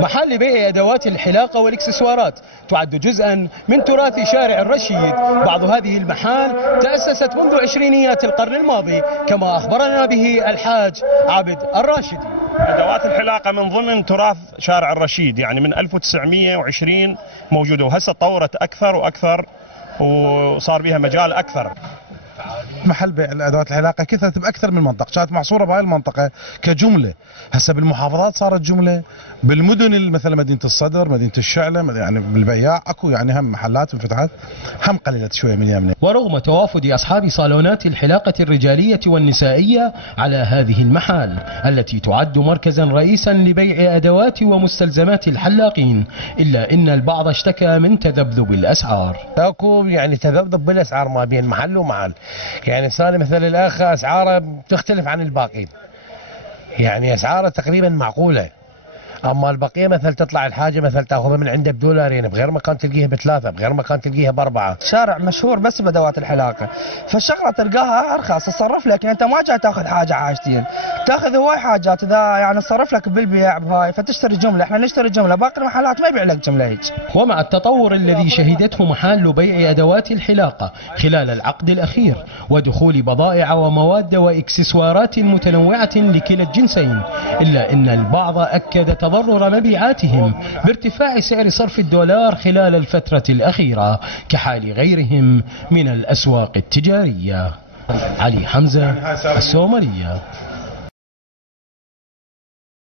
محل لبيع أدوات الحلاقة والإكسسوارات تعد جزءا من تراث شارع الرشيد. بعض هذه المحال تأسست منذ عشرينيات القرن الماضي كما أخبرنا به الحاج عبد الراشدي. أدوات الحلاقة من ضمن تراث شارع الرشيد، يعني من 1920 موجودة، وهسه تطورت أكثر وأكثر وصار بها مجال أكثر. محل بيع الادوات الحلاقه كثرت باكثر من منطقه، كانت محصوره بهاي المنطقه كجمله، هسه بالمحافظات صارت جمله، بالمدن مثل مدينه الصدر، مدينه الشعله، يعني بالبياع اكو يعني هم محلات انفتحت، هم قللت شويه من يمنا. ورغم توافد اصحاب صالونات الحلاقه الرجاليه والنسائيه على هذه المحال التي تعد مركزا رئيسا لبيع ادوات ومستلزمات الحلاقين، الا ان البعض اشتكى من تذبذب الاسعار. اكو يعني تذبذب بالاسعار ما بين محل ومحل، يعني صار مثل الاخ اسعاره تختلف عن الباقين، يعني اسعاره تقريبا معقوله، اما البقيه مثل تطلع الحاجه مثل تاخذها من عنده بدولارين، بغير مكان تلقيها بثلاثه، بغير مكان تلقيها باربعه. شارع مشهور بس بادوات الحلاقه، فالشغله تلقاها ارخص، تصرف لك، يعني انت ما جاي تاخذ حاجه حاجتين، تاخذ هواي حاجات، اذا يعني تصرف لك بالبيع بهاي فتشتري جمله، احنا نشتري جمله، باقي المحلات ما يبيع لك جمله هيك. ومع التطور الذي شهدته محال بيع ادوات الحلاقه خلال العقد الاخير ودخول بضائع ومواد واكسسوارات متنوعه لكلا الجنسين، الا ان البعض اكد تضرر مبيعاتهم بارتفاع سعر صرف الدولار خلال الفترة الأخيرة كحال غيرهم من الأسواق التجارية. علي حمزة، السومرية.